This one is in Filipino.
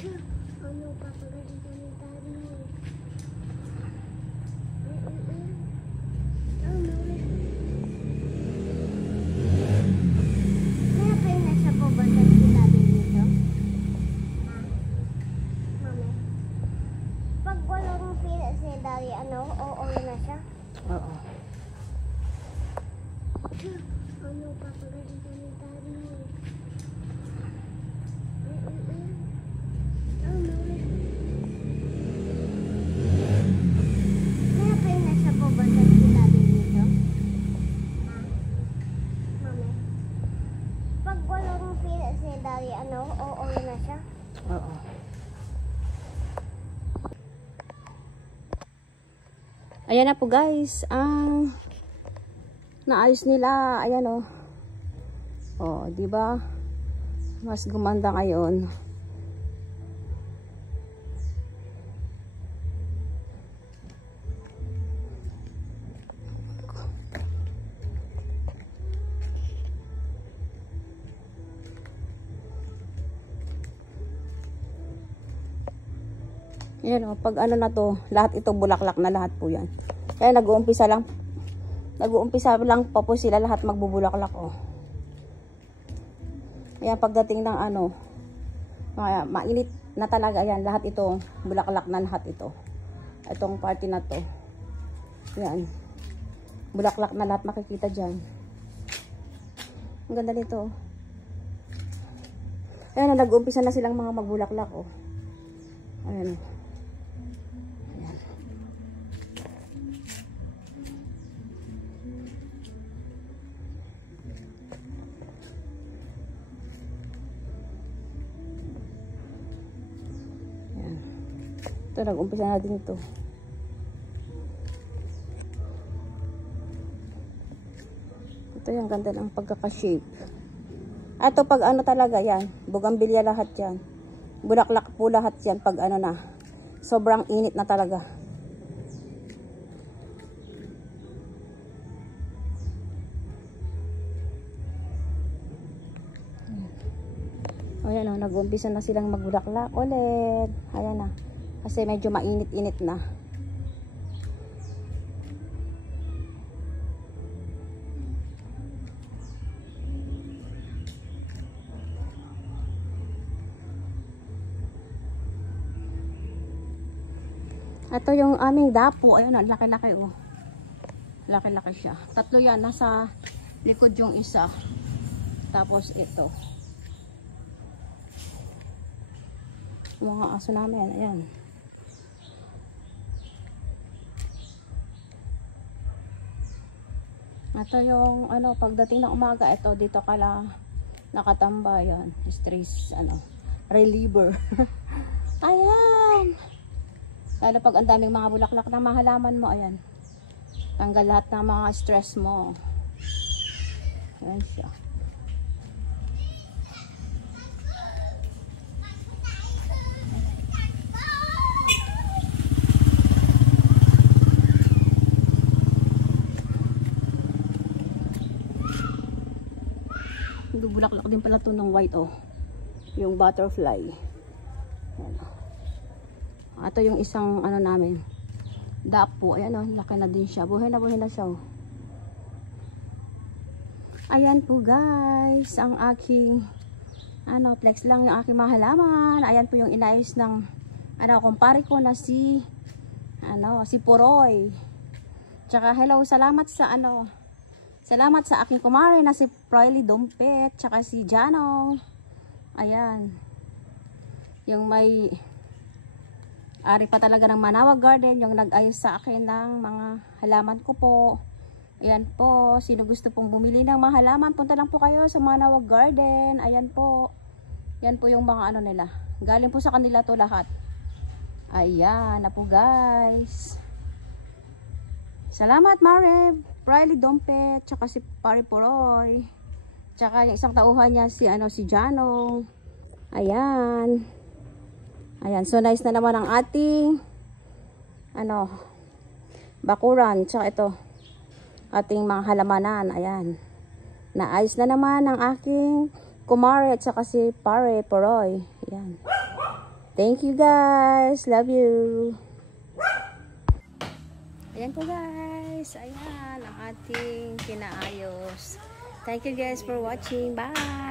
Ano papagalitan ni Daddy mo? Kaya kayo nasa pabanda si Daddy dito? Ha? Mami? Pag walang pila si Daddy, oo na siya? Oo. Ano papagalitan ni Daddy mo? Kaya kayo nasa pabanda si Daddy dito? Ha? Mami? Pag walang pila si Daddy, oo na siya? Oo. Ayan na po guys. Naayos nila. Ayan oh. Oh, di ba? Mas gumanda ngayon. Ayan o, pag ano na to, lahat ito bulaklak na lahat po yan. Kaya nag-uumpisa lang pa po sila lahat magbubulaklak o. Ayan, pagdating ng mainit na talaga, ayan, lahat ito, bulaklak na lahat ito. Itong party na to. Ayan, bulaklak na lahat makikita dyan. Ang ganda nito. Ayan, nag-uumpisa na silang mga magbulaklak o. Ayan o. Ito, nag-umpisa na din ito. Ito yung ganda ng pagkaka-shape. Ito pag ano talaga yan, bougainvillea lahat yan. Bulaklak po lahat yan pag ano na. Sobrang init na talaga. Ayan o, nag-umpisa na silang magbulaklak ulit. Ayan na. Kasi medyo mainit-init na. Ito yung aming dapo. Ayun o, laki-laki o. Laki-laki siya. Tatlo yan. Nasa likod yung isa. Tapos ito. Mga aso namin. Ayan. Ito yung pagdating ng umaga, ito dito kala nakatambay yan. Stress reliever. Ayan. Lalo pag ang daming mga bulaklak na mahalaman mo, ayan. Tanggal lahat ng mga stress mo. Ayan siya. Bulaklak din pala ito ng white yung butterfly. Ayan. Ito yung isang namin dapo. Ayan laki na din siya. Buhay na siya Ayan po guys, ang aking flex lang yung aking mga halaman. Ayan po yung inayos ng kumpare ko na si Poroy. Tsaka hello, salamat sa aking kumare na si Proily Dompet, tsaka si Jano. Ayan. Yung may ari pa talaga ng Manawag Garden, yung nag-ayos sa akin ng mga halaman ko po. Ayan po, sino gusto pong bumili ng mga halaman, punta lang po kayo sa Manawag Garden. Ayan po. Yan po yung mga nila. Galing po sa kanila to lahat. Ayan na po guys. Salamat Mare, Proily Dompet, tsaka si Pare Poroy. Tsaka yung isang tauhan niya si Jano. Ayan. Ayan, so nice na naman ang ating bakuran, tsaka ito ating mga halamanan. Ayan. Naayos na naman ang aking kumare at saka si Pare Poroy. Ayan. Thank you guys. Love you. Ayan po guys. Ayan ang ating pinaayos. Thank you guys for watching. Bye!